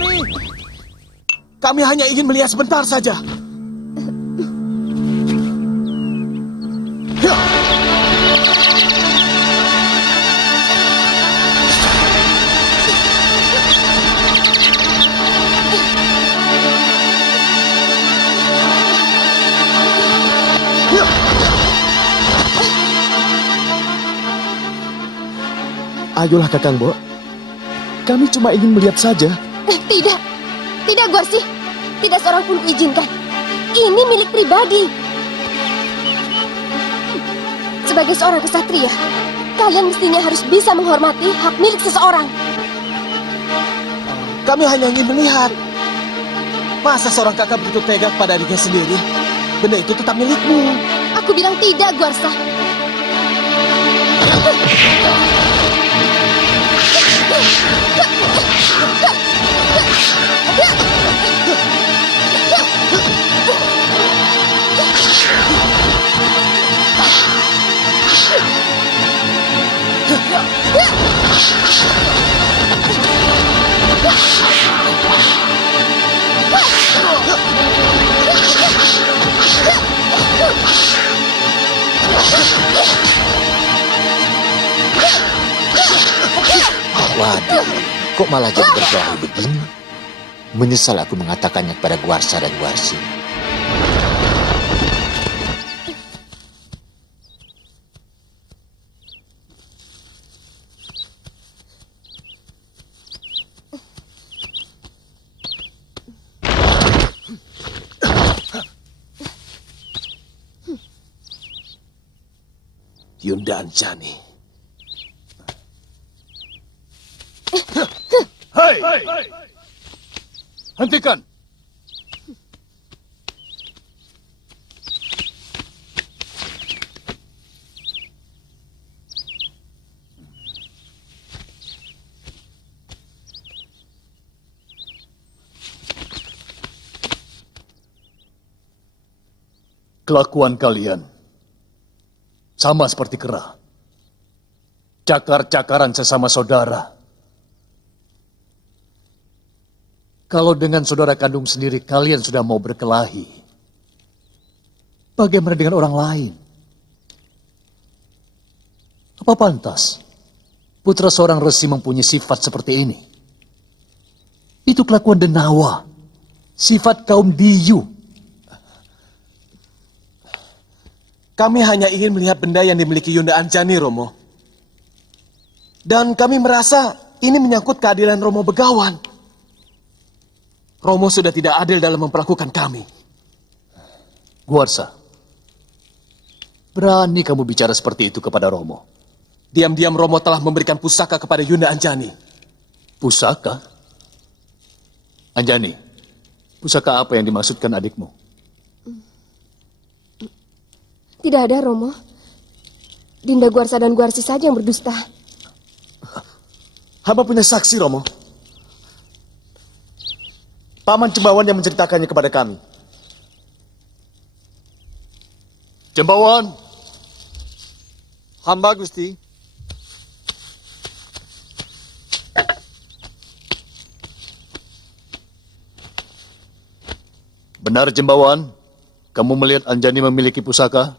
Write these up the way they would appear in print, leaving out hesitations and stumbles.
Anjani, kami hanya ingin melihat sebentar saja. Ya. Ayolah Kakang Bo, kami cuma ingin melihat saja. Tidak, tidak Guarsi, tidak seorang pun kuizinkan. Ini milik pribadi. Sebagai seorang kesatria, kalian mestinya harus bisa menghormati hak milik seseorang. Kami hanya ingin melihat. Masa seorang kakak begitu tega pada adiknya sendiri? Benda itu tetap milikmu. Aku bilang tidak, Guarsa. Waduh, kok malah jadi berkelahi begini? Menyesal aku mengatakannya kepada Guarsa dan Guarsi. Yunda Anjani. Hei! Hentikan! Kelakuan kalian sama seperti kera. Cakar-cakaran sesama saudara. Kalau dengan saudara kandung sendiri kalian sudah mau berkelahi, bagaimana dengan orang lain? Apa pantas putra seorang resi mempunyai sifat seperti ini? Itu kelakuan denawa, sifat kaum Diyu. Kami hanya ingin melihat benda yang dimiliki Yunda Anjani, Romo. Dan kami merasa ini menyangkut keadilan Romo Begawan. Romo sudah tidak adil dalam memperlakukan kami. Guarsa, berani kamu bicara seperti itu kepada Romo? Diam-diam Romo telah memberikan pusaka kepada Yunda Anjani. Pusaka? Anjani, pusaka apa yang dimaksudkan adikmu? Tidak ada, Romo. Dinda Guarsa dan Guarsi saja yang berdusta. Hamba punya saksi, Romo. Paman Cembawan yang menceritakannya kepada kami. Cembawan. Hamba, Gusti. Benar, Cembawan? Kamu melihat Anjani memiliki pusaka?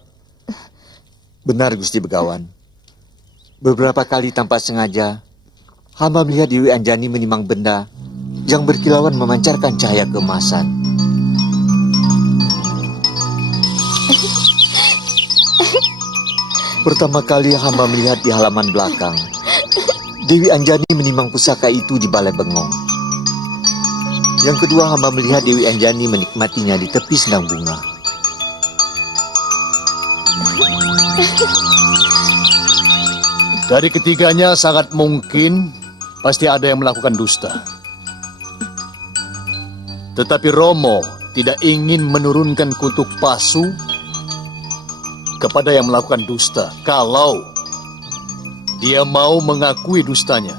Benar, Gusti Begawan. Beberapa kali tanpa sengaja, hamba melihat Dewi Anjani menimang benda yang berkilauan memancarkan cahaya keemasan. Pertama kali hamba melihat di halaman belakang, Dewi Anjani menimang pusaka itu di balai bengong. Yang kedua, hamba melihat Dewi Anjani menikmatinya di tepi sendang bunga. Dari ketiganya sangat mungkin pasti ada yang melakukan dusta. Tetapi Romo tidak ingin menurunkan kutuk pasu kepada yang melakukan dusta kalau dia mau mengakui dustanya.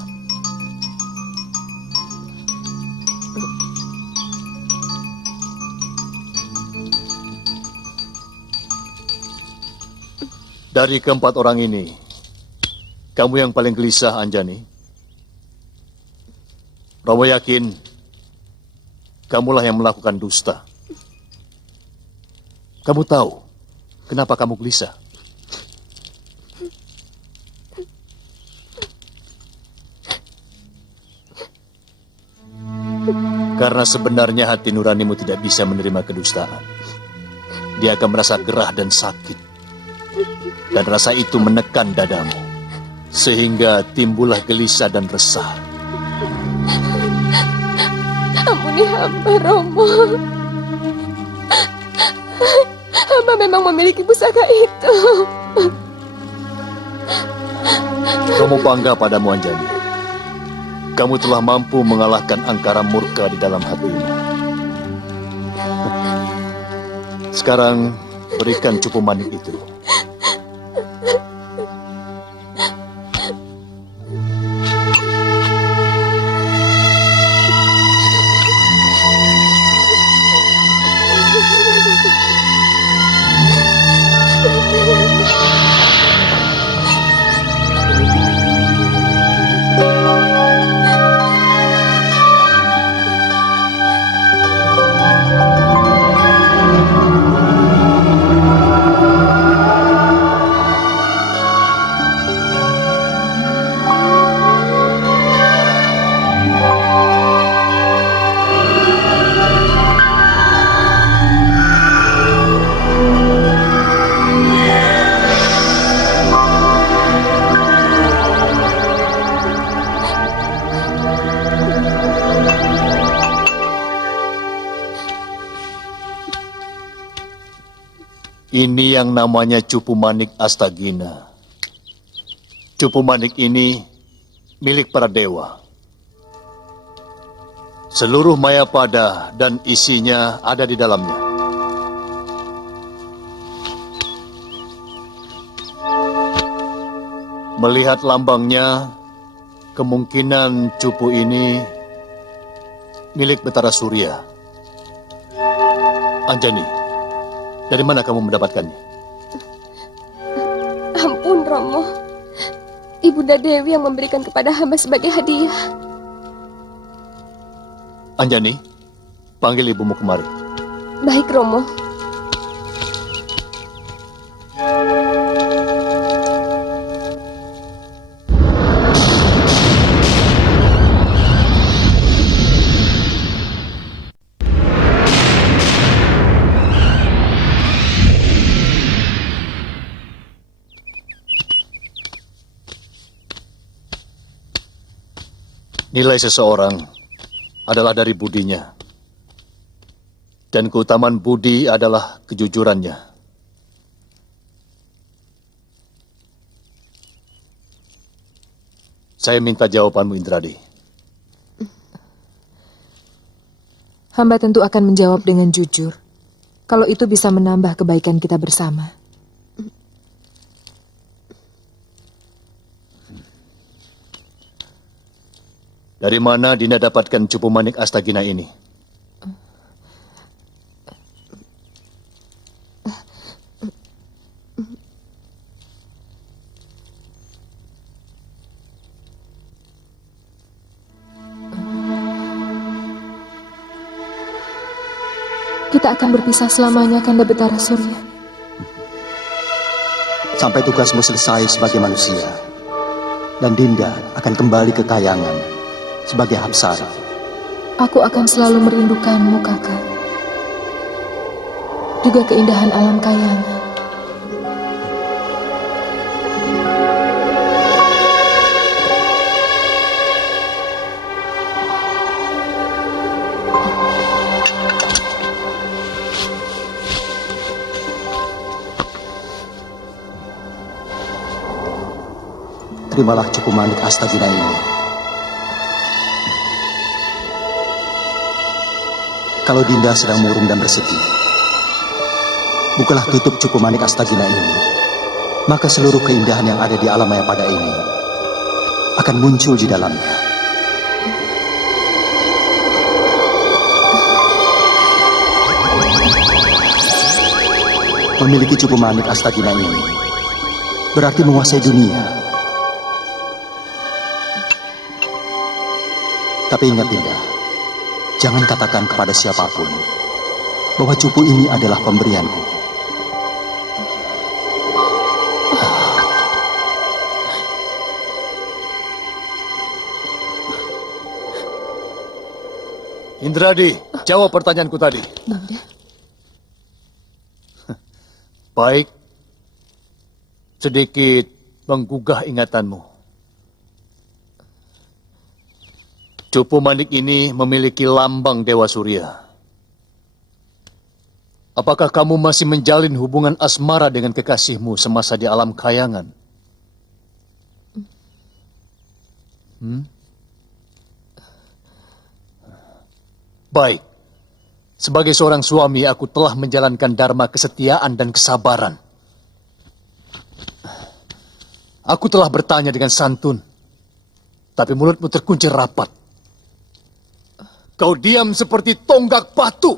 Dari keempat orang ini, kamu yang paling gelisah, Anjani. Romo yakin kamulah yang melakukan dusta. Kamu tahu kenapa kamu gelisah? Karena sebenarnya hati nuranimu tidak bisa menerima kedustaan. Dia akan merasa gerah dan sakit. Dan rasa itu menekan dadamu. Sehingga timbullah gelisah dan resah. Ampuni hamba, Romo. Hamba memang memiliki pusaka itu. Kamu bangga padamu, Anjani. Kamu telah mampu mengalahkan angkara murka di dalam hatimu. Sekarang berikan cupu manik itu. Ini yang namanya cupu manik Astagina. Cupu manik ini milik para dewa. Seluruh Mayapada dan isinya ada di dalamnya. Melihat lambangnya, kemungkinan cupu ini milik Betara Surya. Anjani, dari mana kamu mendapatkannya? Ampun, Romo. Ibunda Dewi yang memberikan kepada hamba sebagai hadiah. Anjani, panggil ibumu kemari. Baik, Romo. Nilai seseorang adalah dari budinya. Dan keutamaan budi adalah kejujurannya. Saya minta jawabanmu, Indradi. Hamba tentu akan menjawab dengan jujur. Kalau itu bisa menambah kebaikan kita bersama. Dari mana Dinda dapatkan cupu manik Astagina ini? Kita akan berpisah selamanya, Kanda Betara Surya. Sampai tugasmu selesai sebagai manusia. Dan Dinda akan kembali ke Kayangan sebagai Hapsara. Aku akan selalu merindukanmu, Kakak. Juga keindahan alam Kayangan. Terimalah cupu manik Astagina ini. Kalau Dinda sedang murung dan bersedih, bukalah tutup cupu manik Astagina ini. Maka seluruh keindahan yang ada di alam Mayapada ini akan muncul di dalamnya. Memiliki cupu manik Astagina ini berarti menguasai dunia. Tapi ingat, Dinda, Jangan katakan kepada siapapun bahwa cupu ini adalah pemberianku. Indradi, jawab pertanyaanku tadi. Nanda, Baik. Sedikit menggugah ingatanmu. Cupu Manik ini memiliki lambang Dewa Surya. Apakah kamu masih menjalin hubungan asmara dengan kekasihmu semasa di alam kayangan? Baik. Sebagai seorang suami, aku telah menjalankan dharma kesetiaan dan kesabaran. Aku telah bertanya dengan santun, tapi mulutmu terkunci rapat. Kau diam seperti tonggak batu.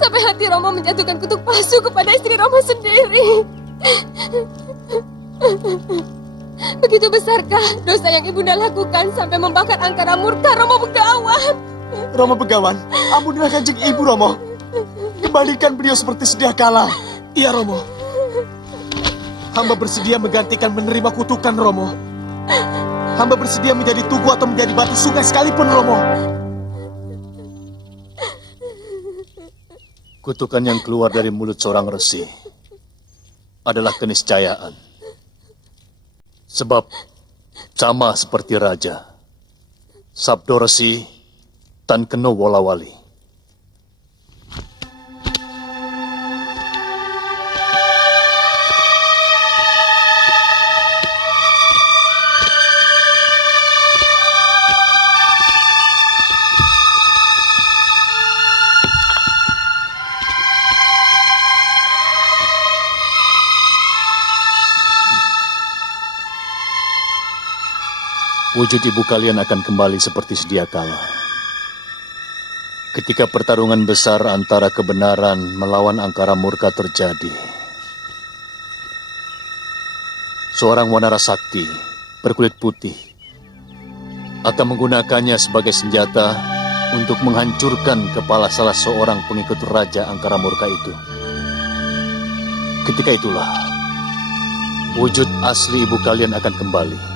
Sampai hati Romo menjatuhkan kutuk palsu kepada istri Romo sendiri. Begitu besarkah dosa yang ibunda lakukan sampai membakar angkara murka Romo Begawan? Romo Begawan, ampunilah Kanjeng Ibu Romo. Kembalikan beliau seperti sedia kala. Iya Romo. Hamba bersedia menggantikan menerima kutukan Romo. Hamba bersedia menjadi tugu atau menjadi batu sungai sekalipun Romo. Kutukan yang keluar dari mulut seorang resi adalah keniscayaan. Sebab sama seperti raja, sabdo resi tan keno wolawali. Wujud ibu kalian akan kembali seperti sedia kala. Ketika pertarungan besar antara kebenaran melawan angkara murka terjadi. Seorang wanara sakti berkulit putih akan menggunakannya sebagai senjata untuk menghancurkan kepala salah seorang pengikut raja angkara murka itu. Ketika itulah wujud asli ibu kalian akan kembali.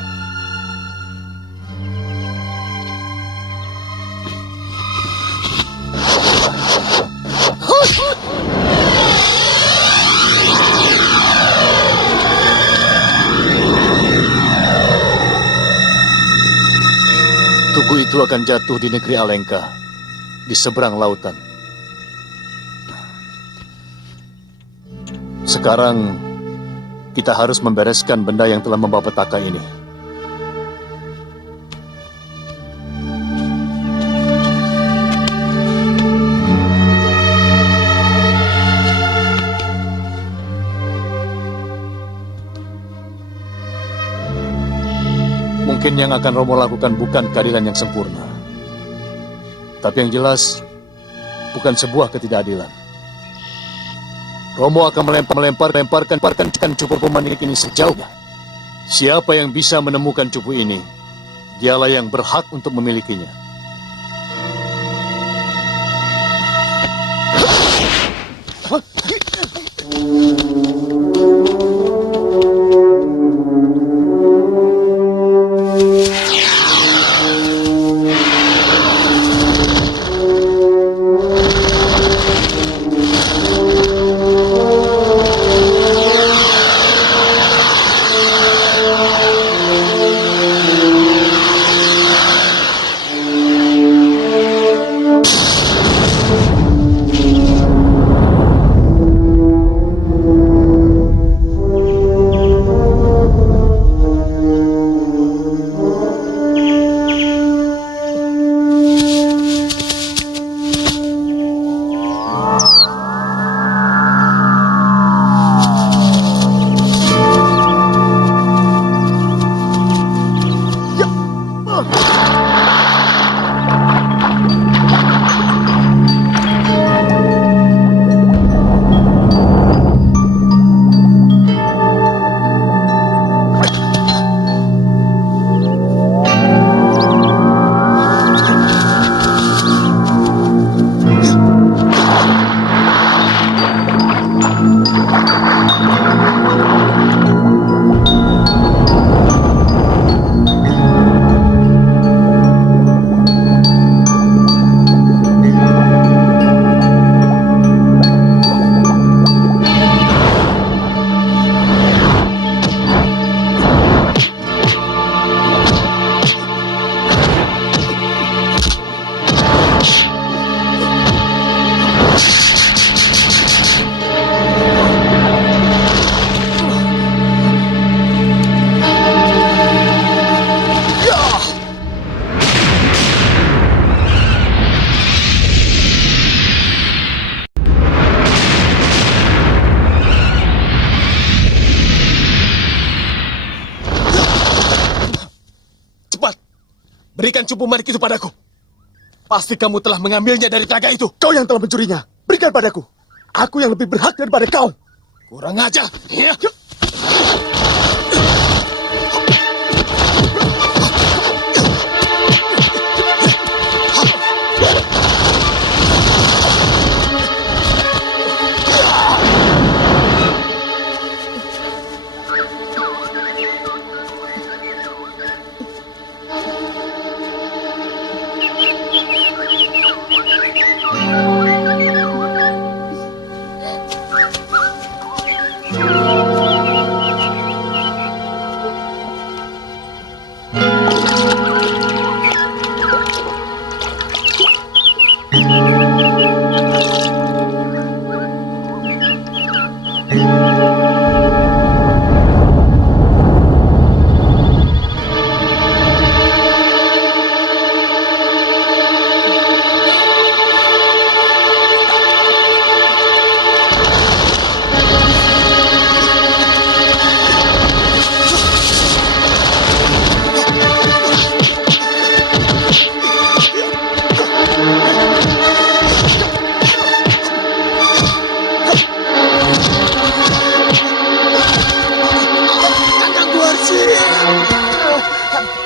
Tugu itu akan jatuh di negeri Alengka, di seberang lautan. Sekarang, kita harus membereskan benda yang telah membawa petaka ini. Mungkin yang akan Romo lakukan bukan keadilan yang sempurna. Tapi yang jelas, bukan sebuah ketidakadilan. Romo akan melemparkan cupu pemanik ini sejauhnya. Siapa yang bisa menemukan cupu ini, dialah yang berhak untuk memilikinya. Cepat, berikan cupu manik itu padaku. Pasti kamu telah mengambilnya dari telaga itu. Kau yang telah mencurinya. Berikan padaku. Aku yang lebih berhak daripada kau. Kurang ajar. Ya.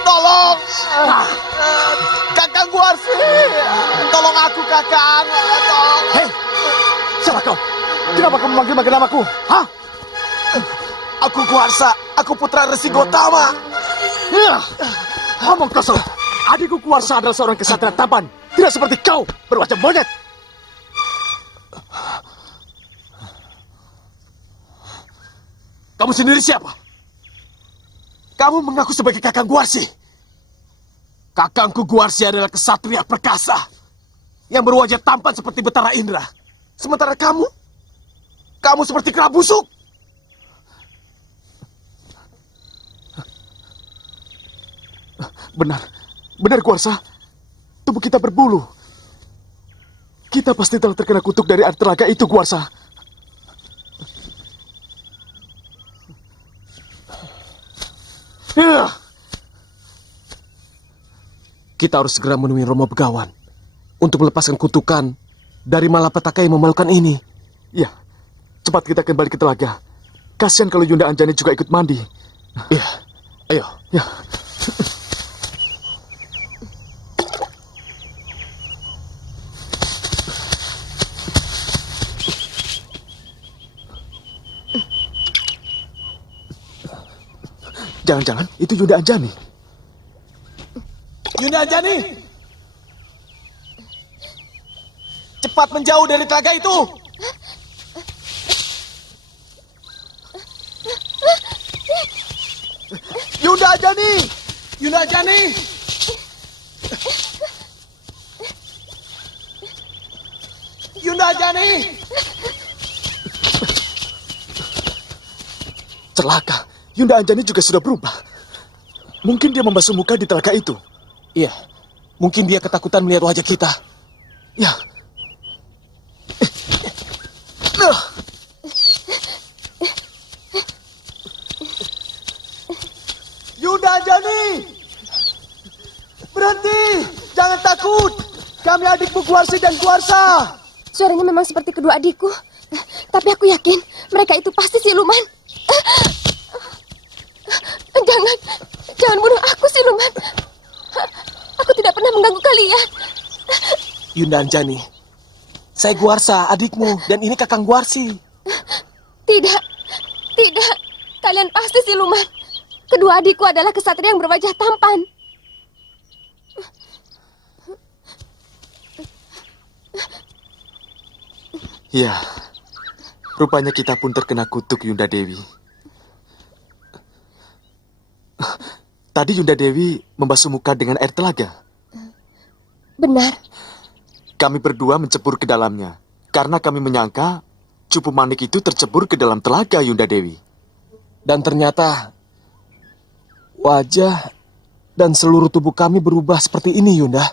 Tolong! Kakang Guarsi! Tolong aku, Kakang! Tolong! Hei! Siapa kau? Kenapa kamu memanggil namaku? Hah? Aku Guarsa. Aku putra Resi Gotama. Omong kosong. Adikku Guarsa adalah seorang kesatria tampan. Tidak seperti kau, berwajah monyet. Kamu sendiri siapa? Kamu mengaku sebagai Kakang Guarsi. Kakangku Guarsi adalah kesatria perkasa yang berwajah tampan seperti Betara Indra. Sementara kamu seperti kera busuk. Benar Guarsa. Tubuh kita berbulu. Kita pasti telah terkena kutuk dari air telaga itu, Guarsa. Kita harus segera menemui Romo Begawan untuk melepaskan kutukan dari malapetaka yang memalukan ini. Ya, cepat kita kembali ke telaga. Kasihan kalau Yunda Anjani juga ikut mandi. Ya, ayo. Ya. Jangan-jangan itu Yunda Anjani. Yunda Anjani! Cepat menjauh dari telaga itu! Yunda Anjani! Yunda Anjani! Yunda Anjani! Celaka. Yunda Anjani juga sudah berubah. Mungkin dia membasuh muka di telaga itu. Iya, mungkin dia ketakutan melihat wajah kita. Ya. Yunda Anjani! Berhenti! Jangan takut! Kami adikmu Guarsi dan Guarsa! Suaranya memang seperti kedua adikku. Tapi aku yakin mereka itu pasti siluman. Jangan bunuh aku, siluman. Aku tidak pernah mengganggu kalian. Yunda Anjani, saya Guarsa, adikmu, dan ini Kakang Guarsi. Tidak. Kalian pasti siluman. Kedua adikku adalah kesatria yang berwajah tampan. Ya, rupanya kita pun terkena kutuk Yunda Dewi. Tadi Yunda Dewi membasuh muka dengan air telaga. Benar. Kami berdua mencebur ke dalamnya. Karena kami menyangka Cupu Manik itu tercebur ke dalam telaga Yunda Dewi. Dan ternyata wajah dan seluruh tubuh kami berubah seperti ini, Yunda.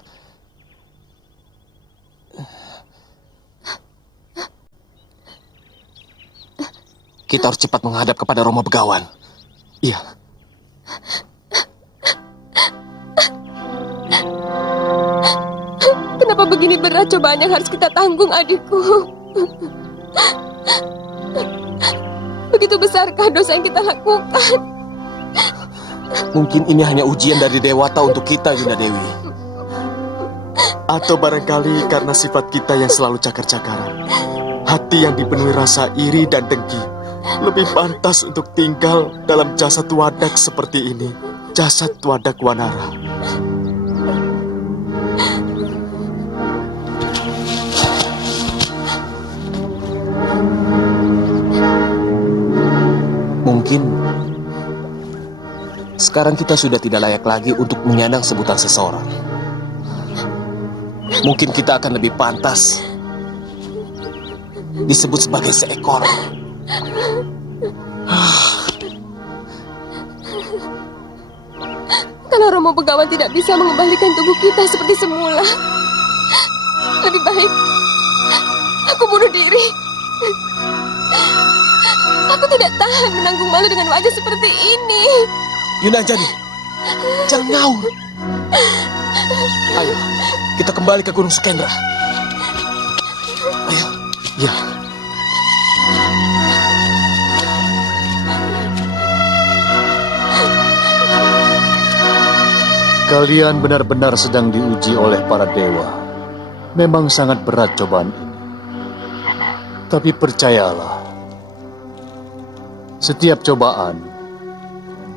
Kita harus cepat menghadap kepada Romo Begawan. Iya. Kenapa begini berat cobaan yang harus kita tanggung, adikku? Begitu besarkah dosa yang kita lakukan? Mungkin ini hanya ujian dari Dewata untuk kita, Yunda Dewi. Atau barangkali karena sifat kita yang selalu cakar-cakaran. Hati yang dipenuhi rasa iri dan dengki lebih pantas untuk tinggal dalam jasad wadak seperti ini. Jasad wadak Wanara. Mungkin sekarang kita sudah tidak layak lagi untuk menyandang sebutan seseorang. Mungkin kita akan lebih pantas disebut sebagai seekor. Kalau Romo Begawan tidak bisa mengembalikan tubuh kita seperti semula, lebih baik aku bunuh diri. Aku tidak tahan menanggung malu dengan wajah seperti ini. Yunda Anjani, jangan ngaur. Ayo, kita kembali ke Gunung Sukendra. Ayo. Ya. Kalian benar-benar sedang diuji oleh para dewa. Memang sangat berat cobaan ini. Tapi percayalah, setiap cobaan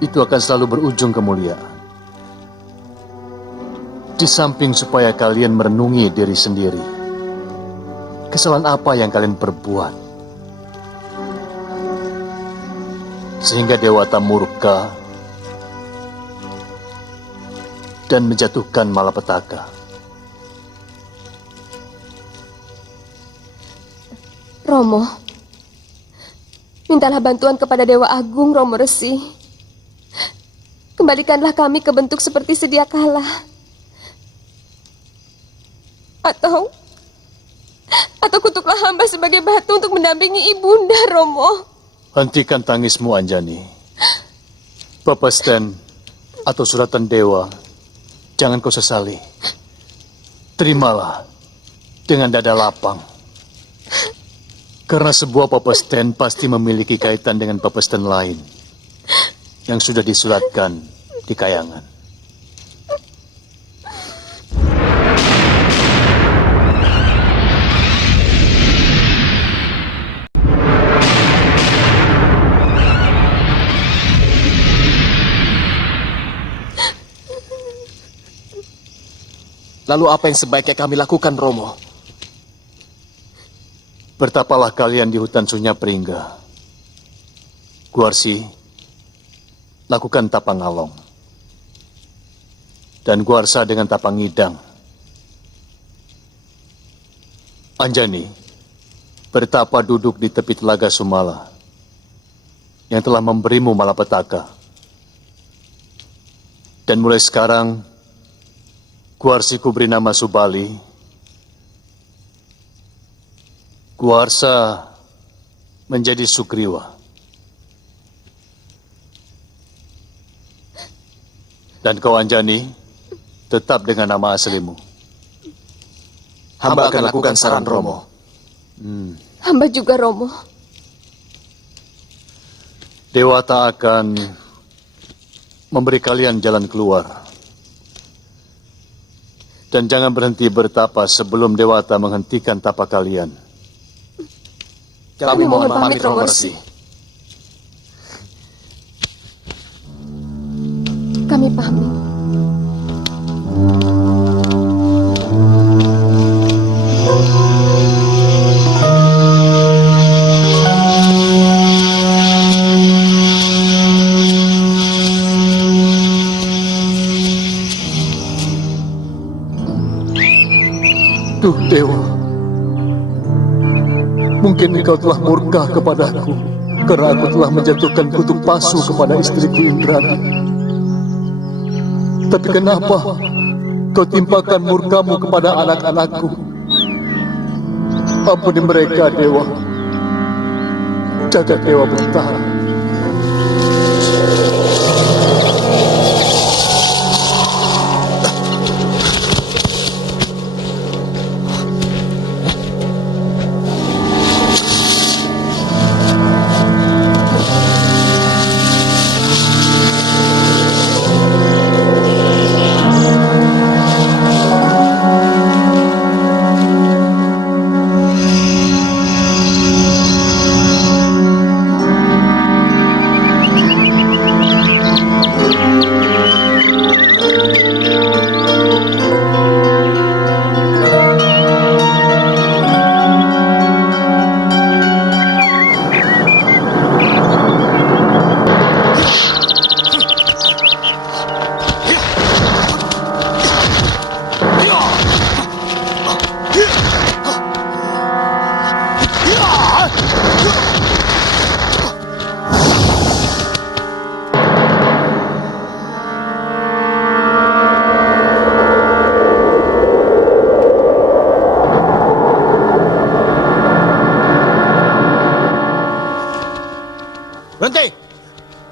itu akan selalu berujung kemuliaan. Di samping supaya kalian merenungi diri sendiri, kesalahan apa yang kalian perbuat, sehingga Dewata murka dan menjatuhkan malapetaka. Romo, mintalah bantuan kepada Dewa Agung Romo Resi. Kembalikanlah kami ke bentuk seperti sedia kala. Atau kutuklah hamba sebagai batu untuk mendampingi ibunda, Romo. Hentikan tangismu, Anjani. Pepesten atau suratan dewa, jangan kau sesali. Terimalah dengan dada lapang. Karena sebuah pepesten pasti memiliki kaitan dengan pepesten lain yang sudah disuratkan di kayangan. Lalu apa yang sebaiknya kami lakukan, Romo? Bertapalah kalian di hutan Sunya Pringga. Guarsi, lakukan tapang along. Dan Guarsa dengan tapang ngidang. Anjani, bertapa duduk di tepi telaga Sumala yang telah memberimu malapetaka. Dan mulai sekarang, Guarsiku beri nama Subali. Guarsa menjadi Sugriwa. Dan kau Anjani, tetap dengan nama aslimu. Hamba akan lakukan saran Romo. Hamba juga, Romo. Dewata akan memberi kalian jalan keluar. Dan jangan berhenti bertapa sebelum Dewata menghentikan tapa kalian. Kami mohon pamit, pamit, Romo Romo. Resi. Kami pamit. Duh Dewa, mungkin engkau telah murka kepadaku karena aku telah menjatuhkan kutuk pasu kepada istriku Indrani. Tapi kenapa kau timpakan murkamu kepada anak-anakku? Ampuni mereka, Dewa. Jagat Dewa Batara. Berhenti!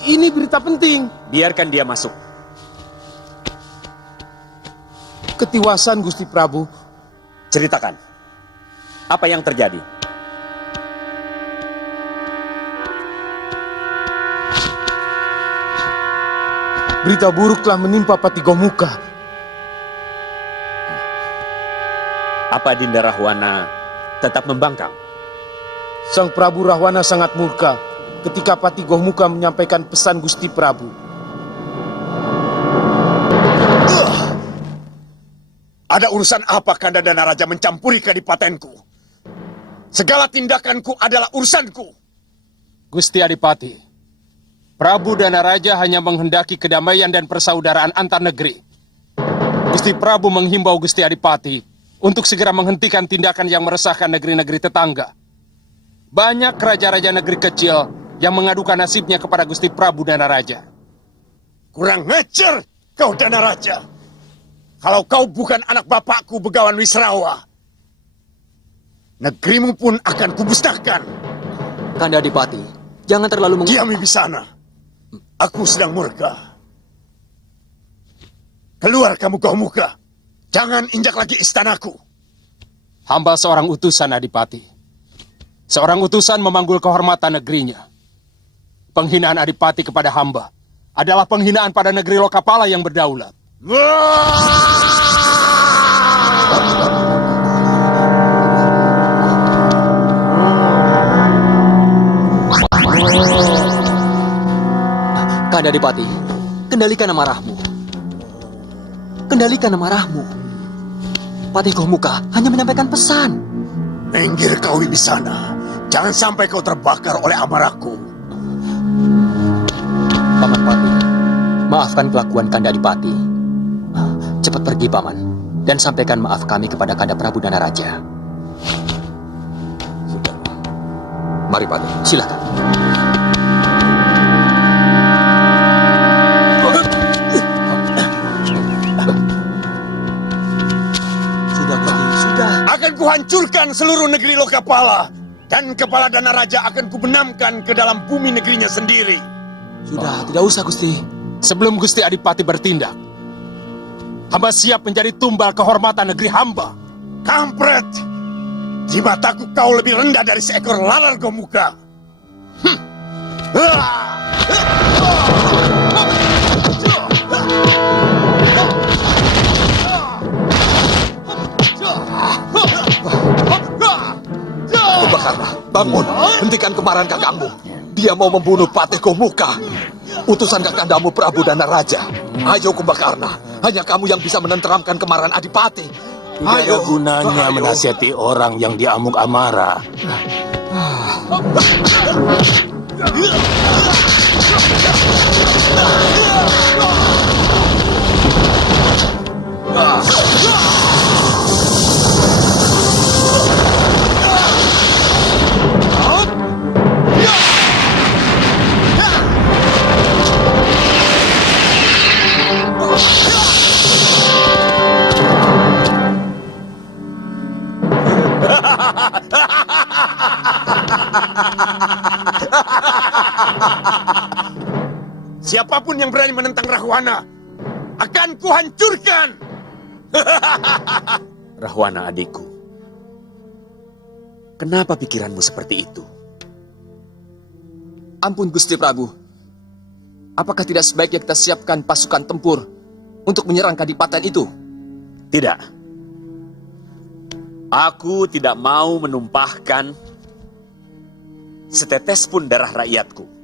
Ini berita penting. Biarkan dia masuk. Ketiwasan Gusti Prabu. Ceritakan. Apa yang terjadi? Berita buruk telah menimpa Patigomuka. Apa Dinda Rahwana tetap membangkang? Sang Prabu Rahwana sangat murka ketika Patigomuka menyampaikan pesan Gusti Prabu. Ada urusan apa Kanda Danaraja mencampuri kadipatenku? Segala tindakanku adalah urusanku. Gusti Adipati, Prabu Danaraja hanya menghendaki kedamaian dan persaudaraan antar negeri. Gusti Prabu menghimbau Gusti Adipati untuk segera menghentikan tindakan yang meresahkan negeri-negeri tetangga. Banyak raja-raja negeri kecil yang mengadukan nasibnya kepada Gusti Prabu Danaraja. Kurang ngecer kau Danaraja. Kalau kau bukan anak bapakku Begawan Wisrawa, negerimu pun akan kumusnahkan. Kanda Adipati, jangan terlalu Diami Bisana. Aku sedang murka. Keluar kamu Gomuka. Jangan injak lagi istanaku. Hamba seorang utusan Adipati. Seorang utusan memanggul kehormatan negerinya. Penghinaan Adipati kepada hamba adalah penghinaan pada negeri Lokapala yang berdaulat. Kanda Adipati, kendalikan amarahmu. Kendalikan amarahmu. Patih Gomuka hanya menyampaikan pesan. Minggir kau Wibisana. Jangan sampai kau terbakar oleh amarahku. Paman Patih, maafkan kelakuan Kanda Adipati. Cepat pergi, Paman, dan sampaikan maaf kami kepada Kanda Prabu Danaraja. Mari Patih. Silakan. Sudah, Patih, sudah. Akan kuhancurkan seluruh negeri Lokapala. Dan kepala Dana Raja akan kubenamkan ke dalam bumi negerinya sendiri. Sudah, tidak usah, Gusti. Sebelum Gusti Adipati bertindak, hamba siap menjadi tumbal kehormatan negeri hamba. Kampret! Di mataku kau lebih rendah dari seekor lalar Gomuka. Kumbakarna, bangun. Hentikan kemarahan kakangmu. Dia mau membunuh Patih Gomuka. Utusan kakandamu Prabu Danaraja. Ayo Kumbakarna, hanya kamu yang bisa menenteramkan kemarahan Adipati. Tidak ada gunanya menasihati orang yang diamuk amarah. Siapapun yang berani menentang Rahwana akan kuhancurkan. Rahwana adikku, kenapa pikiranmu seperti itu? Ampun Gusti Prabu. Apakah tidak sebaiknya kita siapkan pasukan tempur untuk menyerang kadipaten itu? Tidak. Aku tidak mau menumpahkan setetes pun darah rakyatku.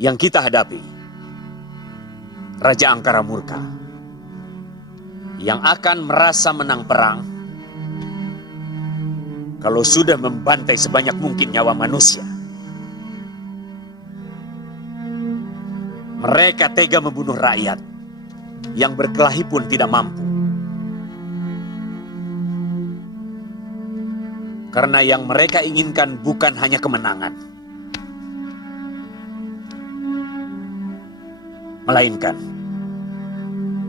Yang kita hadapi, Raja Angkara Murka, yang akan merasa menang perang kalau sudah membantai sebanyak mungkin nyawa manusia. Mereka tega membunuh rakyat yang berkelahi pun tidak mampu. Karena yang mereka inginkan bukan hanya kemenangan, melainkan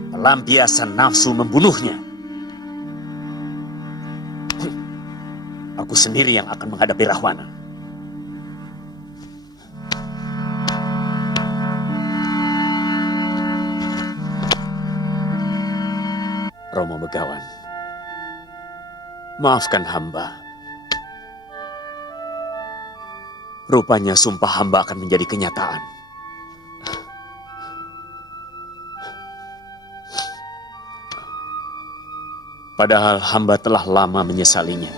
pelampiasan nafsu membunuhnya. Aku sendiri yang akan menghadapi Rahwana. Romo Begawan, maafkan hamba. Rupanya sumpah hamba akan menjadi kenyataan. Padahal hamba telah lama menyesalinya.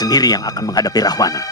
sendiri yang akan menghadapi Rahwana.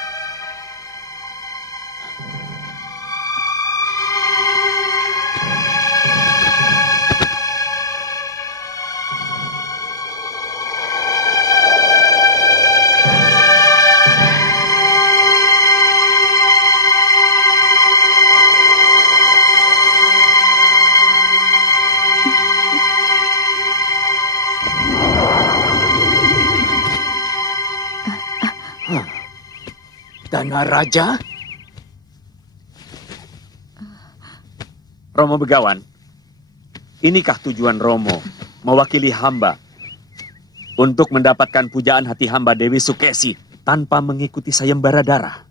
Dana Raja? Romo Begawan, inikah tujuan Romo mewakili hamba untuk mendapatkan pujaan hati hamba Dewi Sukesi tanpa mengikuti sayembara darah?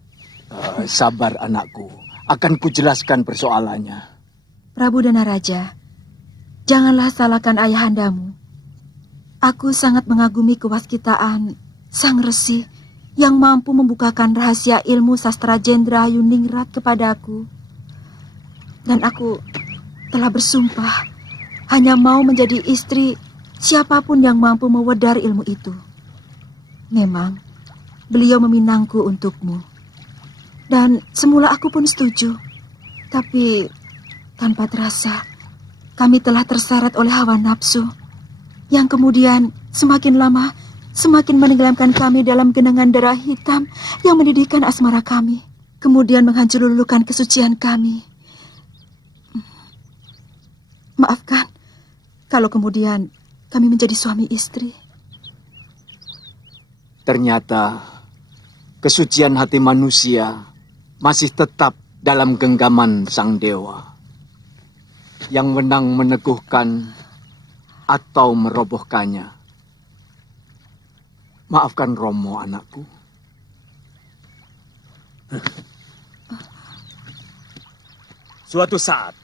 Sabar anakku, akan kujelaskan persoalannya. Prabu Danaraja, janganlah salahkan ayahandamu. Aku sangat mengagumi kewaskitaan Sang Resi yang mampu membukakan rahasia ilmu sastra Jendra Yuningrat kepadaku. Dan aku telah bersumpah hanya mau menjadi istri siapapun yang mampu mewedar ilmu itu. Memang beliau meminangku untukmu. Dan semula aku pun setuju. Tapi tanpa terasa kami telah terseret oleh hawa nafsu yang kemudian semakin lama semakin menenggelamkan kami dalam genangan darah hitam yang mendidihkan asmara kami. Kemudian menghancur lulukan kesucian kami. Maafkan kalau kemudian kami menjadi suami istri. Ternyata kesucian hati manusia masih tetap dalam genggaman sang dewa yang menang meneguhkan atau merobohkannya. Maafkan Romo, anakku. Suatu saat,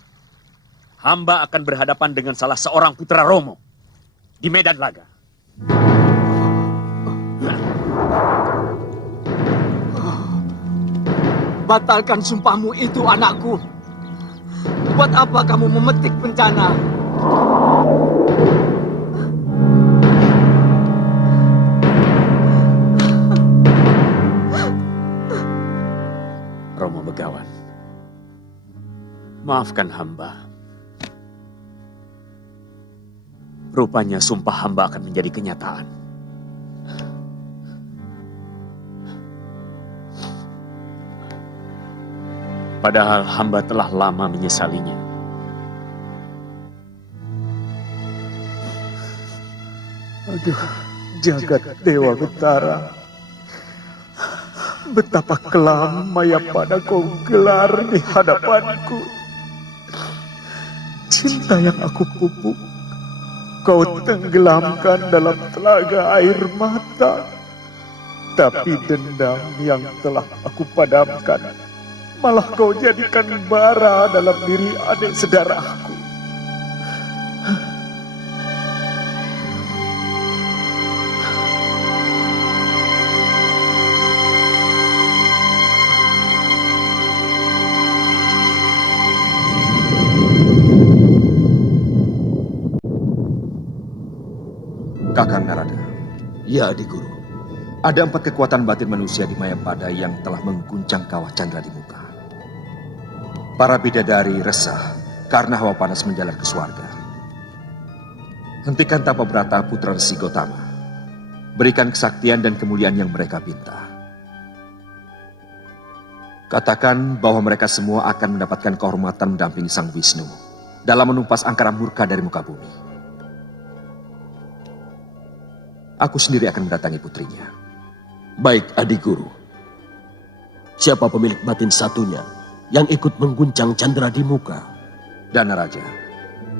hamba akan berhadapan dengan salah seorang putra Romo di medan laga. Batalkan sumpahmu itu, anakku. Buat apa kamu memetik bencana? Romo Begawan, maafkan hamba. Rupanya sumpah hamba akan menjadi kenyataan. Padahal hamba telah lama menyesalinya. Aduh, jagat Dewa Betara. Betapa kelam Mayapada kau gelar di hadapanku. Cinta yang aku pupuk, kau tenggelamkan dalam telaga air mata. Tapi dendam yang telah aku padamkan, malah kau jadikan bara dalam diri adik saudaraku. Kakang Narada. Ya, Adik Guru. Ada 4 kekuatan batin manusia di Mayapada yang telah mengguncang kawah Candra di muka. Para bidadari resah karena hawa panas menjalar ke surga. Hentikan tapa berata putra Resi Gotama. Berikan kesaktian dan kemuliaan yang mereka pinta. Katakan bahwa mereka semua akan mendapatkan kehormatan mendampingi Sang Wisnu dalam menumpas angkara murka dari muka bumi. Aku sendiri akan mendatangi putrinya. Baik, Adik Guru. Siapa pemilik batin satunya yang ikut mengguncang Candra di muka? Danaraja,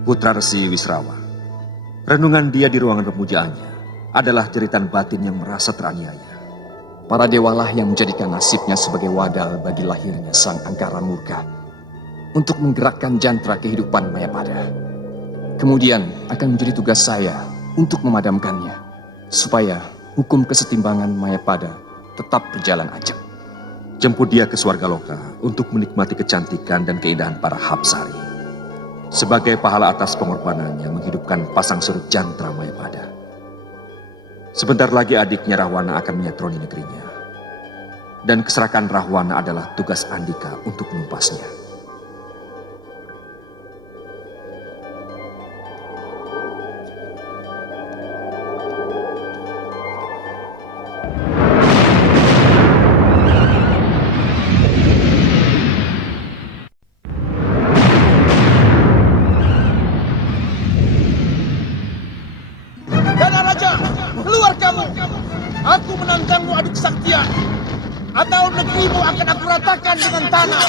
putra Resi Wisrawa. Renungan dia di ruangan pemujaannya adalah jeritan batin yang merasa teraniaya. Para dewalah yang menjadikan nasibnya sebagai wadah bagi lahirnya sang angkara murka untuk menggerakkan jantra kehidupan Mayapada. Kemudian akan menjadi tugas saya untuk memadamkannya, supaya hukum kesetimbangan Mayapada tetap berjalan ajak. Jemput dia ke Swargaloka untuk menikmati kecantikan dan keindahan para Hapsari. Sebagai pahala atas pengorbanannya menghidupkan pasang surut jantra Mayapada. Sebentar lagi adiknya Rahwana akan menyatroni negerinya. Dan keserakahan Rahwana adalah tugas Andika untuk menumpasnya. Dana Raja, keluar kamu! Aku menantangmu adu kesaktian. Atau negerimu akan aku ratakan dengan tanah.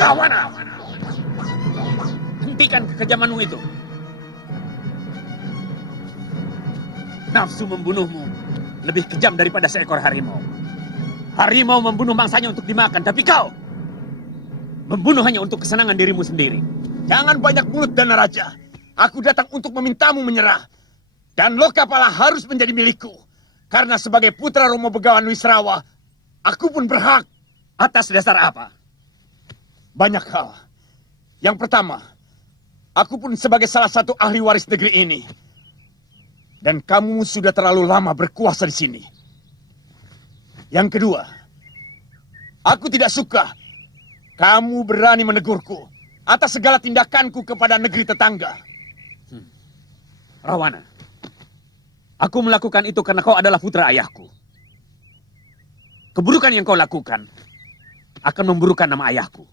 Rahwana, hentikan kekejamanmu itu. Nafsu membunuhmu lebih kejam daripada seekor harimau. Harimau membunuh mangsanya untuk dimakan, tapi kau membunuh hanya untuk kesenangan dirimu sendiri. Jangan banyak mulut, Dana Raja. Aku datang untuk memintamu menyerah. Dan Lokapala harus menjadi milikku. Karena sebagai putra Romo Begawan Wisrawa, aku pun berhak. Atas dasar apa? Banyak hal. Yang pertama, aku pun sebagai salah satu ahli waris negeri ini. Dan kamu sudah terlalu lama berkuasa di sini. Yang kedua, aku tidak suka kamu berani menegurku atas segala tindakanku kepada negeri tetangga. Rahwana, aku melakukan itu karena kau adalah putra ayahku. Keburukan yang kau lakukan akan memburukan nama ayahku.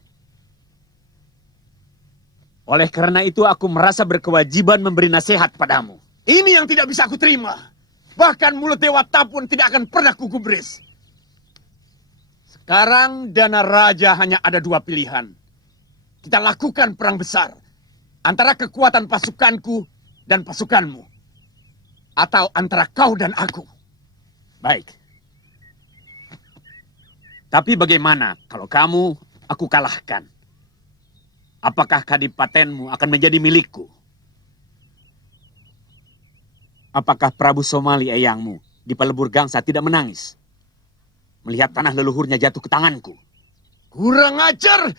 Oleh karena itu aku merasa berkewajiban memberi nasihat padamu. Ini yang tidak bisa aku terima. Bahkan mulut Dewata pun tidak akan pernah kugubris. Sekarang Dana Raja hanya ada dua pilihan. Kita lakukan perang besar antara kekuatan pasukanku dan pasukanmu. Atau antara kau dan aku. Baik. Tapi bagaimana kalau kamu aku kalahkan? Apakah kadipatenmu akan menjadi milikku? Apakah Prabu Somali eyangmu di Pelebur Gangsa tidak menangis melihat tanah leluhurnya jatuh ke tanganku? Kurang ajar!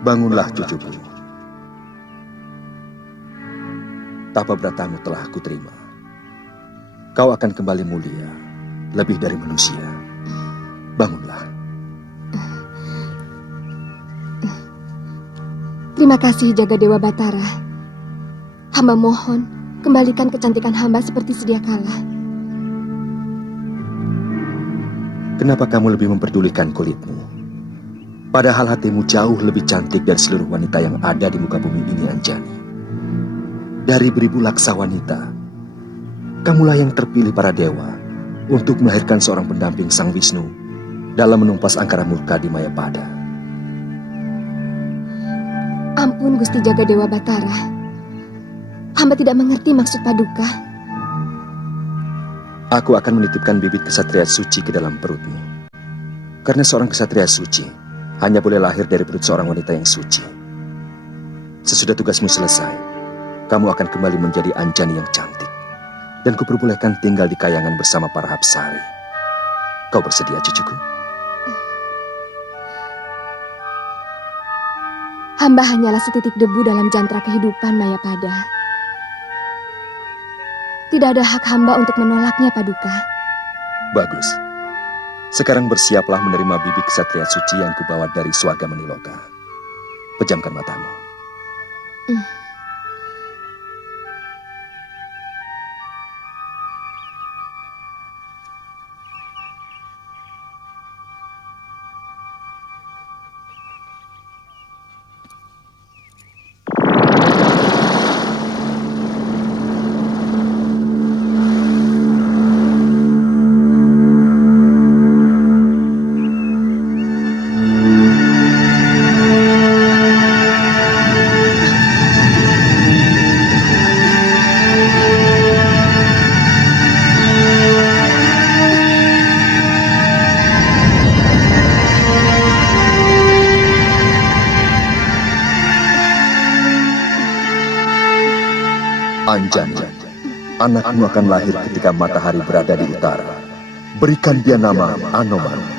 Bangunlah cucuku. Tapa bratamu telah aku terima. Kau akan kembali mulia, lebih dari manusia. Bangunlah. Terima kasih Jaga Dewa Batara. Hamba mohon, kembalikan kecantikan hamba seperti sedia kala. Kenapa kamu lebih memperdulikan kulitmu? Padahal hatimu jauh lebih cantik dari seluruh wanita yang ada di muka bumi ini, Anjani. Dari beribu laksa wanita, kamulah yang terpilih para dewa untuk melahirkan seorang pendamping Sang Wisnu dalam menumpas angkara murka di Mayapada. Ampun Gusti Jaga Dewa Batara. Hamba tidak mengerti maksud Paduka. Aku akan menitipkan bibit kesatria suci ke dalam perutmu. Karena seorang kesatria suci hanya boleh lahir dari perut seorang wanita yang suci. Sesudah tugasmu selesai, kamu akan kembali menjadi Anjani yang cantik. Dan kuperbolehkan tinggal di kayangan bersama para Hapsari. Kau bersedia, cucuku? Hamba hanyalah setitik debu dalam jantra kehidupan Mayapada. Tidak ada hak hamba untuk menolaknya, Paduka. Bagus. Sekarang bersiaplah menerima bibit kesatria suci yang kubawa dari Swaga Meniloka. Pejamkan matamu. Anjani, anakmu akan lahir ketika matahari berada di utara. Berikan dia nama Anoman.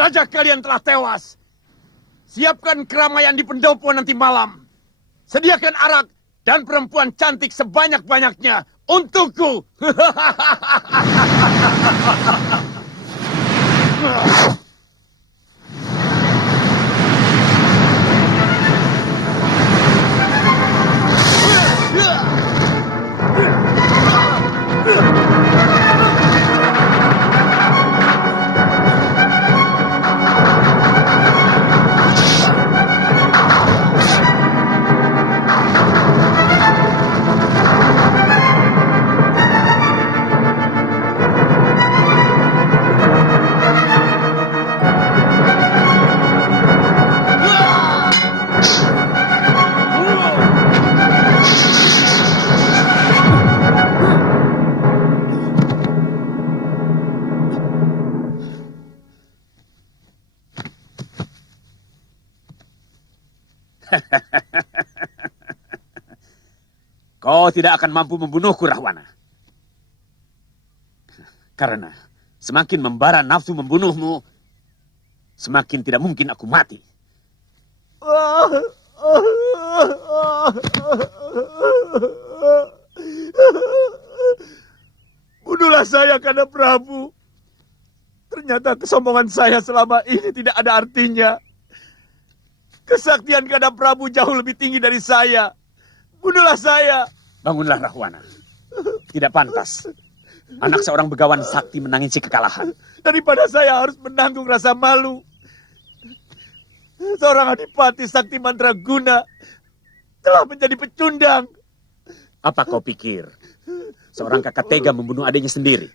Raja kalian telah tewas. Siapkan keramaian di pendopo nanti malam. Sediakan arak dan perempuan cantik sebanyak-banyaknya untukku. Kau tidak akan mampu membunuhku, Rahwana. Karena semakin membara nafsu membunuhmu, semakin tidak mungkin aku mati. Bunuhlah saya, Kanda Prabu. Ternyata kesombongan saya selama ini tidak ada artinya. Kesaktian Kanda Prabu jauh lebih tinggi dari saya. Bunuhlah saya. Bangunlah, Rahwana. Tidak pantas. Anak seorang begawan sakti menangisi kekalahan. Daripada saya harus menanggung rasa malu. Seorang adipati sakti mandraguna telah menjadi pecundang. Apa kau pikir? Seorang kakak tega membunuh adiknya sendiri.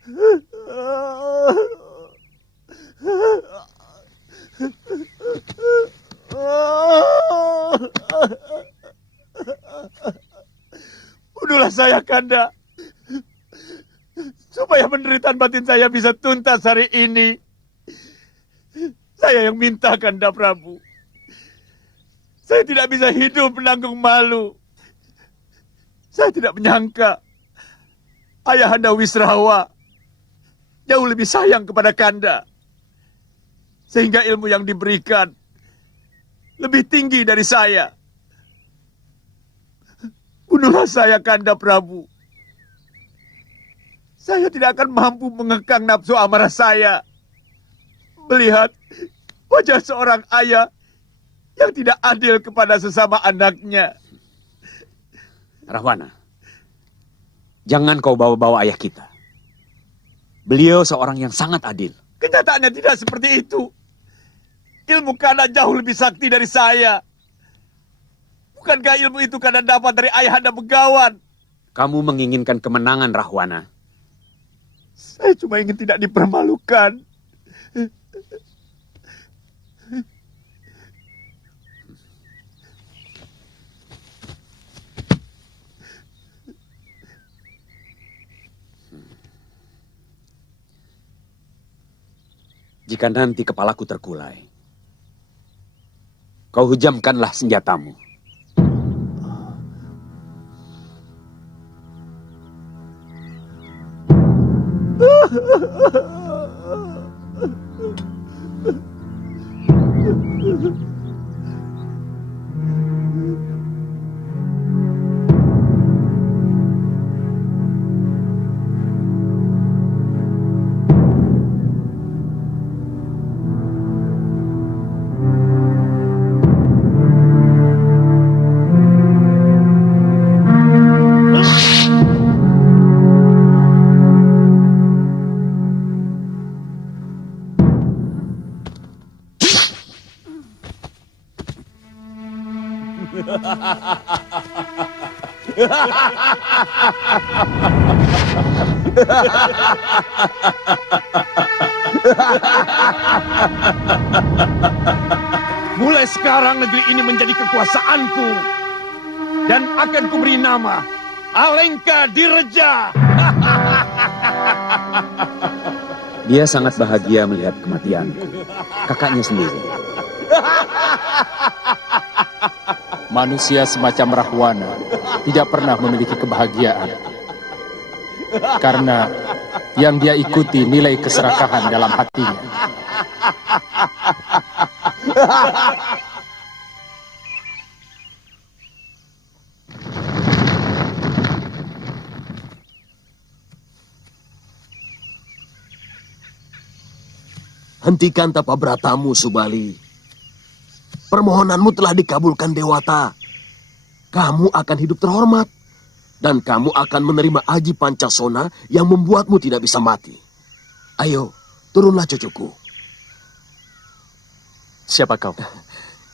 Bunuhlah saya, Kanda. Supaya penderitaan batin saya bisa tuntas hari ini. Saya yang minta, Kanda Prabu. Saya tidak bisa hidup menanggung malu. Saya tidak menyangka Ayahanda Wisrawa jauh lebih sayang kepada Kanda. Sehingga ilmu yang diberikan lebih tinggi dari saya. Bunuhlah saya, Kanda Prabu. Saya tidak akan mampu mengekang nafsu amarah saya. Melihat wajah seorang ayah yang tidak adil kepada sesama anaknya. Rahwana, jangan kau bawa-bawa ayah kita. Beliau seorang yang sangat adil. Kenyataannya tidak seperti itu. Ilmu Kanda jauh lebih sakti dari saya. Bukankah ilmu itu Kanda dapat dari ayahanda Begawan? Kamu menginginkan kemenangan, Rahwana. Saya cuma ingin tidak dipermalukan. Jika nanti kepalaku terkulai, kau hujamkanlah senjatamu. Mulai sekarang negeri ini menjadi kekuasaanku. Dan akan kuberi nama Alengka Direja. Dia sangat bahagia melihat kematianku. Kakaknya sendiri. Manusia semacam Rahwana tidak pernah memiliki kebahagiaan. Karena yang dia ikuti nilai keserakahan dalam hatinya. Hentikan tapa beratamu, Subali. Permohonanmu telah dikabulkan Dewata. Kamu akan hidup terhormat. Dan kamu akan menerima aji Pancasona yang membuatmu tidak bisa mati. Ayo, turunlah cucuku. Siapa kau?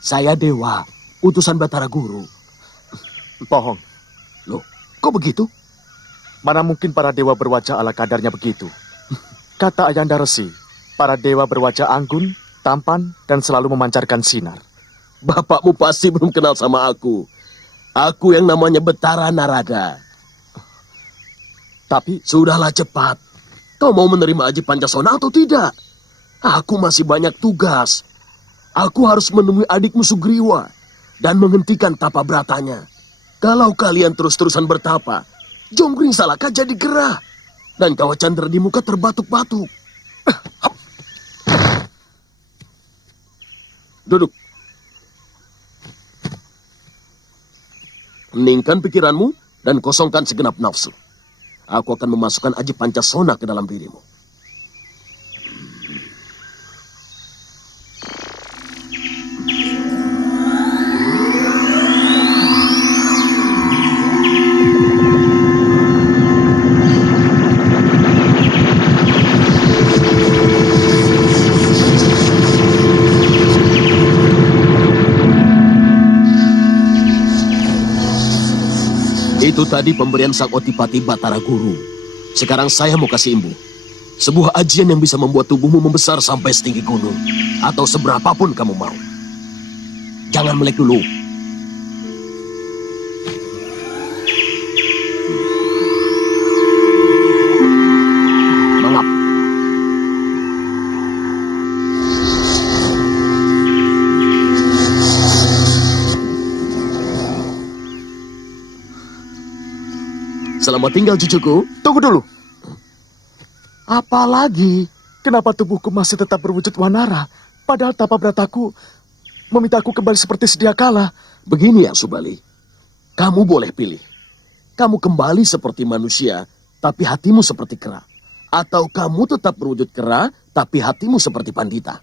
Saya Dewa, utusan Batara Guru. Bohong. Loh, kok begitu? Mana mungkin para dewa berwajah ala kadarnya begitu? Kata Ayanda Resi, para dewa berwajah anggun, tampan, dan selalu memancarkan sinar. Bapakmu pasti belum kenal sama aku. Aku yang namanya Betara Narada. Tapi, sudahlah cepat. Kau mau menerima aji Pancasona atau tidak? Aku masih banyak tugas. Aku harus menemui adikmu Sugriwa dan menghentikan tapa beratanya. Kalau kalian terus-terusan bertapa, Jonggring Salaka jadi gerah. Dan Kawah Chandra di muka terbatuk-batuk. Duduk. Heningkan pikiranmu dan kosongkan segenap nafsu. Aku akan memasukkan aji Pancasona ke dalam dirimu. Itu tadi pemberian Sang Otipati Batara Guru. Sekarang saya mau kasih imbu. Sebuah ajian yang bisa membuat tubuhmu membesar sampai setinggi gunung. Atau seberapapun kamu mau. Jangan melek dulu. Mangap. Selamat tinggal cucuku. tunggu dulu. Apa lagi? Kenapa tubuhku masih tetap berwujud wanara? Padahal tapa berataku memintaku kembali seperti sedia kala. Begini ya Subali. Kamu boleh pilih. kamu kembali seperti manusia, tapi hatimu seperti kera? Atau kamu tetap berwujud kera, tapi hatimu seperti Pandita?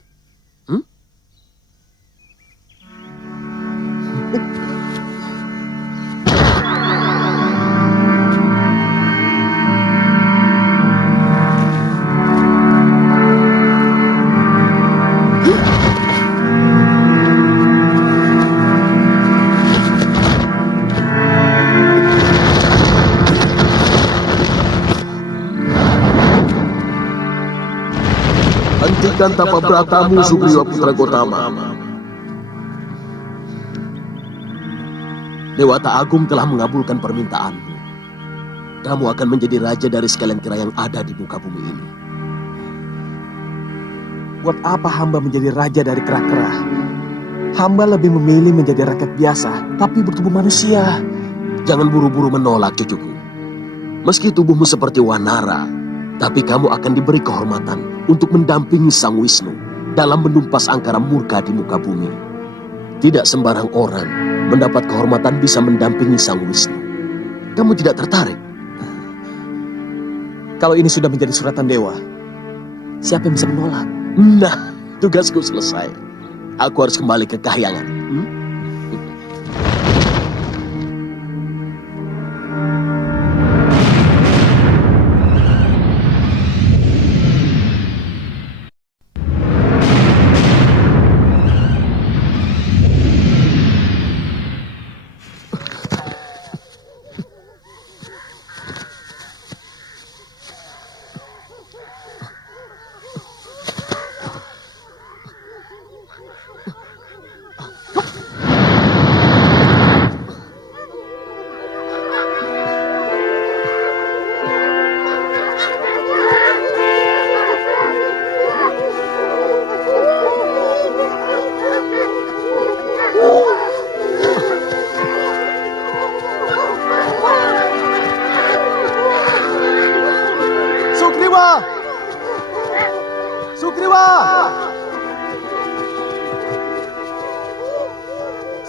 Hentikan tapa beratamu, Sugriwa Putra Gotama. Dewata Agung telah mengabulkan permintaanmu. Kamu akan menjadi raja dari sekalian kera yang ada di muka bumi ini. Buat apa hamba menjadi raja dari kera-kera? Hamba lebih memilih menjadi rakyat biasa, tapi bertubuh manusia. Jangan buru-buru menolak, cucuku. Meski tubuhmu seperti Wanara, tapi kamu akan diberi kehormatan untuk mendampingi Sang Wisnu dalam menumpas angkara murka di muka bumi. Tidak sembarang orang mendapat kehormatan bisa mendampingi Sang Wisnu. Kamu tidak tertarik? Kalau ini sudah menjadi suratan dewa, siapa yang bisa menolak? Nah, tugasku selesai. Aku harus kembali ke Kahyangan.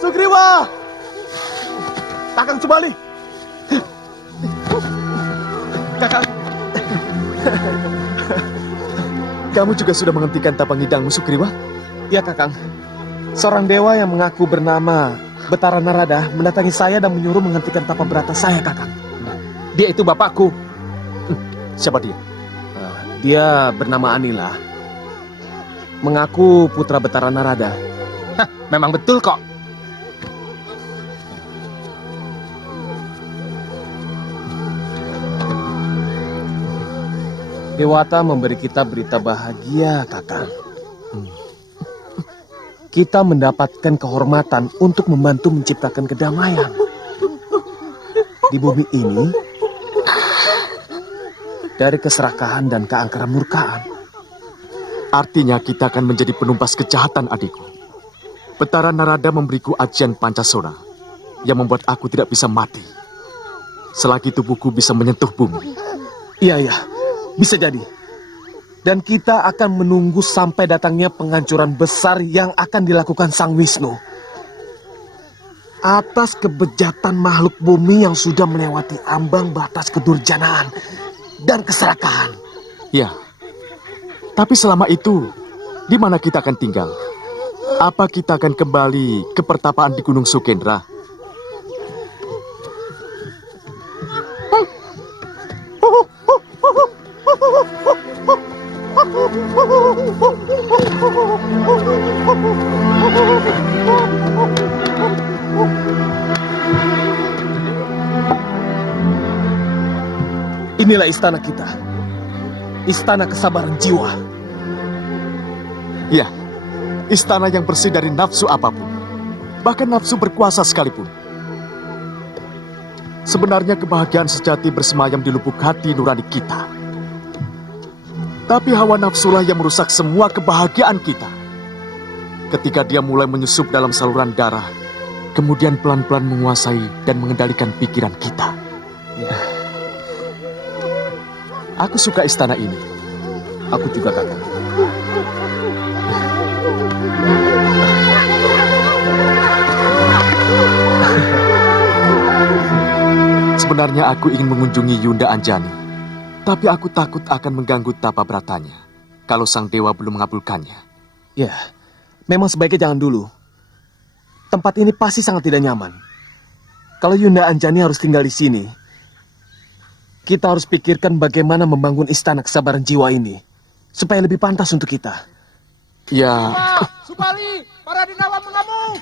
Sugriwa! Kakang Subali! Kakang! Kamu juga sudah menghentikan tapang hidangmu, Sugriwa? Ya, Kakang. Seorang dewa yang mengaku bernama Betara Narada mendatangi saya dan menyuruh menghentikan tapa berata saya, Kakang. Dia itu bapakku. Siapa dia? Dia bernama Anila. Mengaku putra Betara Narada. Hah, memang betul kok. Dewata memberi kita berita bahagia, Kakang. Kita mendapatkan kehormatan untuk membantu menciptakan kedamaian. Di bumi ini, dari keserakahan dan keangkaran murkaan. Artinya kita akan menjadi penumpas kejahatan, adikku. Betara Narada memberiku ajian Pancasona yang membuat aku tidak bisa mati selagi tubuhku bisa menyentuh bumi. Iya, bisa jadi. Dan kita akan menunggu sampai datangnya penghancuran besar yang akan dilakukan Sang Wisnu atas kebejatan makhluk bumi yang sudah melewati ambang batas kedurjanaan dan keserakahan. Ya, tapi selama itu, di mana kita akan tinggal? Apa kita akan kembali ke pertapaan di Gunung Sukendra? Inilah istana kita. Istana kesabaran jiwa. Ya, istana yang bersih dari nafsu apapun. Bahkan nafsu berkuasa sekalipun. Sebenarnya kebahagiaan sejati bersemayam di lubuk hati nurani kita. Tapi hawa nafsulah yang merusak semua kebahagiaan kita. Ketika dia mulai menyusup dalam saluran darah, kemudian pelan-pelan menguasai dan mengendalikan pikiran kita. Ya. Aku suka istana ini. Aku juga, Kakang. Sebenarnya aku ingin mengunjungi Yunda Anjani, tapi aku takut akan mengganggu tapa beratanya kalau sang dewa belum mengabulkannya. Ya, memang sebaiknya jangan dulu. Tempat ini pasti sangat tidak nyaman. Kalau Yunda Anjani harus tinggal di sini, kita harus pikirkan bagaimana membangun istana kesabaran jiwa ini supaya lebih pantas untuk kita. Ya, Subali, para denawa mengamuk.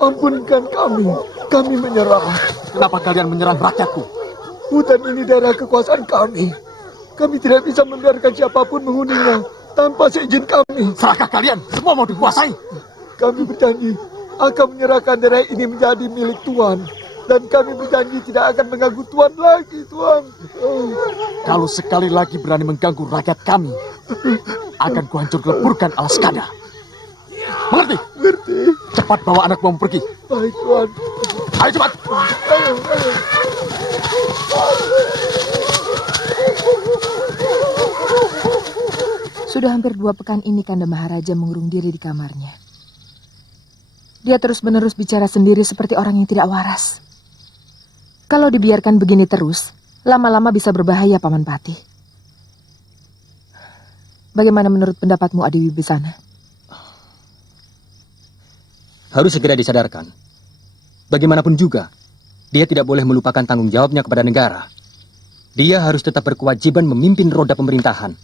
ampunkan kami. Kami menyerah. Kenapa kalian menyerang rakyatku? Hutan ini daerah kekuasaan kami. Kami tidak bisa membiarkan siapapun menghuninya tanpa seizin kami. Serahkah kalian? Semua mau dikuasai. Kami berjanji akan menyerahkan daerah ini menjadi milik Tuan. Dan kami berjanji tidak akan mengganggu Tuan lagi, Tuan. Kalau sekali lagi berani mengganggu rakyat kami, akan kuhancur leburkan Alaskada. Mengerti? Mengerti. Cepat bawa anak bom pergi. Baik, Tuan. Ayo cepat. Ayo. Sudah hampir 2 pekan ini Kanda Maharaja mengurung diri di kamarnya. Dia terus-menerus bicara sendiri seperti orang yang tidak waras. Kalau dibiarkan begini terus, lama-lama bisa berbahaya, Paman Patih. Bagaimana menurut pendapatmu, Adi Wibisana? Harus segera disadarkan. Bagaimanapun juga, dia tidak boleh melupakan tanggung jawabnya kepada negara. Dia harus tetap berkewajiban memimpin roda pemerintahan.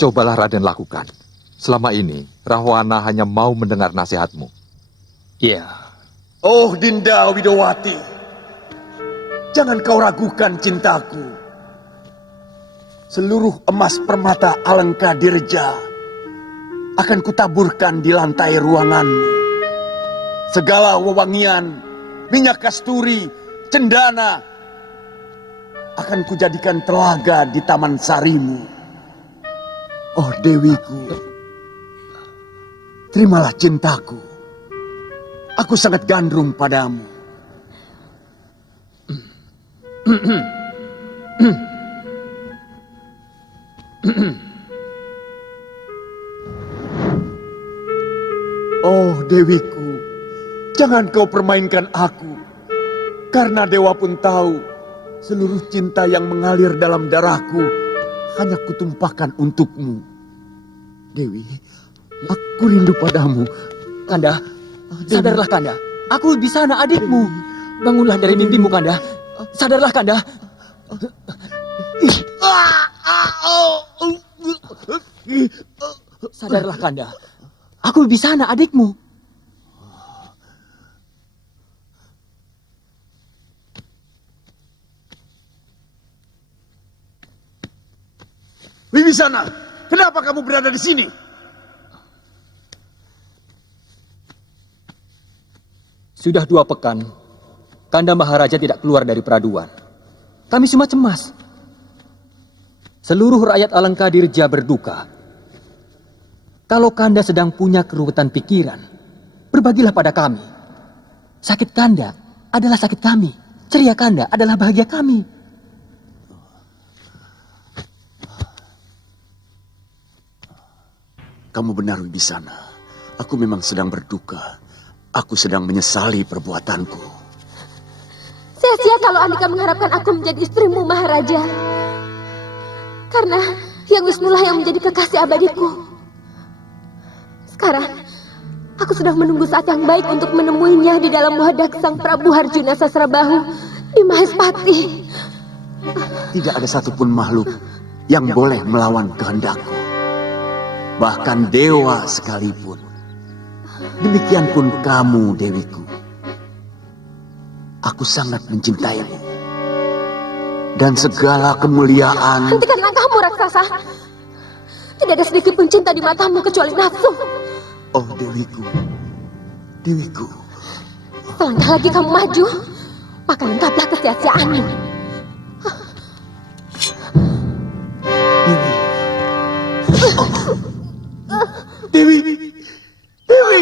Cobalah Raden lakukan. Selama ini, Rahwana hanya mau mendengar nasihatmu. Iya. Oh Dinda Widowati, jangan kau ragukan cintaku. Seluruh emas permata Alengka Dirja akan kutaburkan di lantai ruanganmu. Segala wewangian, minyak kasturi, cendana akan kujadikan telaga di taman sarimu. Oh Dewiku, terimalah cintaku. Aku sangat gandrung padamu. Oh Dewiku, jangan kau permainkan aku. Karena dewa pun tahu seluruh cinta yang mengalir dalam darahku hanya kutumpahkan untukmu. Dewi, aku rindu padamu. Kanda, sadarlah Kanda. Aku Wibisana adikmu. Bangunlah dari mimpimu Kanda. Sadarlah Kanda. Sadarlah Kanda. Aku Wibisana adikmu. Wibisana, kenapa kamu berada di sini? Sudah 2 pekan, Kanda Maharaja tidak keluar dari peraduan. Kami semua cemas. Seluruh rakyat Alengka Dirja berduka. Kalau Kanda sedang punya keruwetan pikiran, berbagilah pada kami. Sakit Kanda adalah sakit kami. Ceria Kanda adalah bahagia kami. Kamu benar Wibisana. Aku memang sedang berduka. Aku sedang menyesali perbuatanku. Sia-sia kalau Andika mengharapkan aku menjadi istrimu, Maharaja. Karena Hyang Wisnulah yang menjadi kekasih abadiku. Sekarang, Aku sedang menunggu saat yang baik untuk menemuinya di dalam wadah Sang Prabu Harjuna Sasrabahu di Mahespati. Tidak ada satupun makhluk yang boleh melawan kehendakku. Bahkan dewa sekalipun. Demikian pun kamu, Dewiku. Aku sangat mencintaimu. Dan segala kemuliaan... Hentikan langkahmu, raksasa. Tidak ada sedikit pun cinta di matamu kecuali nafsu. Oh, Dewiku. Dewiku. Selangkah lagi kamu maju, maka lengkaplah kesia-siaanmu. Dewi. Dewi.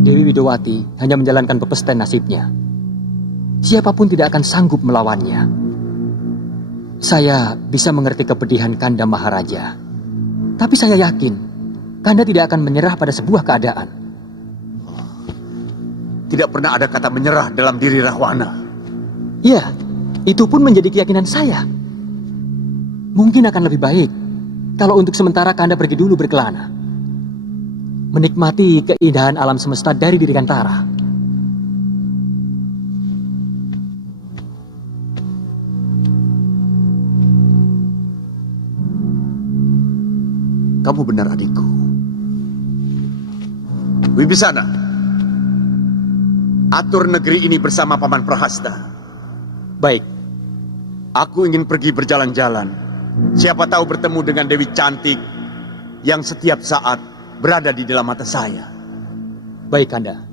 Dewi Widowati hanya menjalankan pepesten nasibnya. Siapapun tidak akan sanggup melawannya. Saya bisa mengerti kepedihan Kanda Maharaja. Tapi saya yakin, Kanda tidak akan menyerah pada sebuah keadaan. Tidak pernah ada kata menyerah dalam diri Rahwana. Ya, itu pun menjadi keyakinan saya. Mungkin akan lebih baik kalau untuk sementara Kanda pergi dulu berkelana. Menikmati keindahan alam semesta dari Dirgantara. Kamu benar, adikku. Wibisana, atur negeri ini bersama Paman Prahasta. Baik. Aku ingin pergi berjalan-jalan. Siapa tahu bertemu dengan Dewi cantik yang setiap saat berada di dalam mata saya. Baik, Kanda.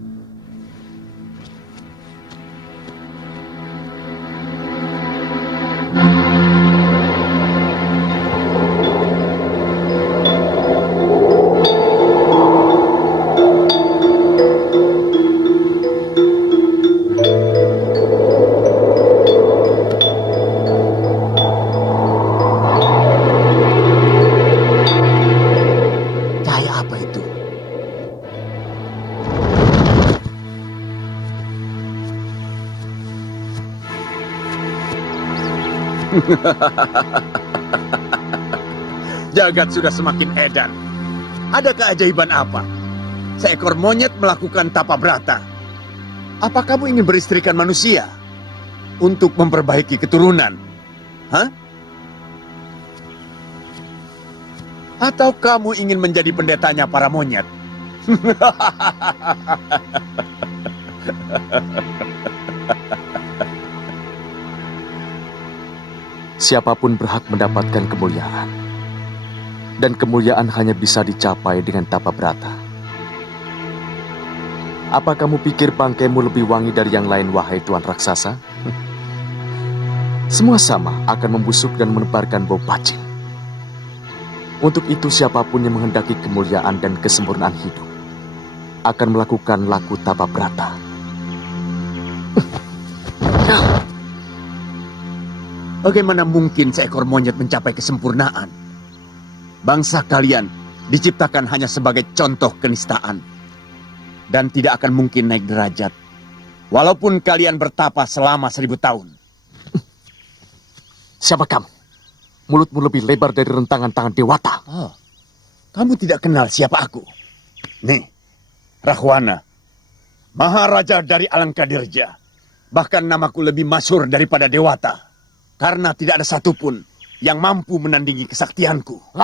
Cahaya apa itu? Jagat sudah semakin edan. Ada keajaiban apa? Seekor monyet melakukan tapa brata. Apa kamu ingin beristrikan manusia? Untuk memperbaiki keturunan? Hah? Atau kamu ingin menjadi pendetanya para monyet? Siapapun berhak mendapatkan kemuliaan. Dan kemuliaan hanya bisa dicapai dengan tapa brata. Apa kamu pikir bangkaimu lebih wangi dari yang lain, wahai Tuan Raksasa? Semua sama akan membusuk dan menebarkan bau bacin. Untuk itu siapapun yang menghendaki kemuliaan dan kesempurnaan hidup akan melakukan laku tapa brata. Bagaimana mungkin seekor monyet mencapai kesempurnaan? Bangsa kalian diciptakan hanya sebagai contoh kenistaan. Dan tidak akan mungkin naik derajat. Walaupun kalian bertapa selama 1000 tahun. Siapa kamu? Mulutmu lebih lebar dari rentangan tangan Dewata. Oh, kamu tidak kenal siapa aku? Nih, Rahwana, Maharaja dari Alangkadirja. Bahkan namaku lebih masyhur daripada Dewata. Karena tidak ada satupun yang mampu menandingi kesaktianku.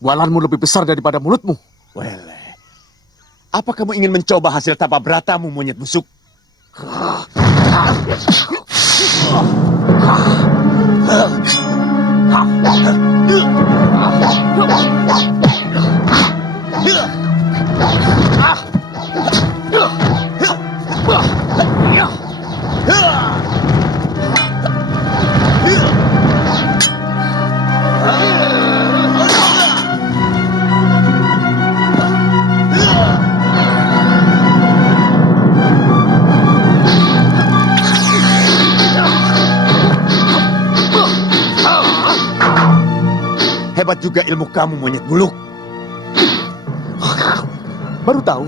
Walanmu lebih besar daripada mulutmu. Wele, apa kamu ingin mencoba hasil tapa bratamu, monyet busuk? Hebat juga ilmu kamu, monyet buluk. Baru tahu.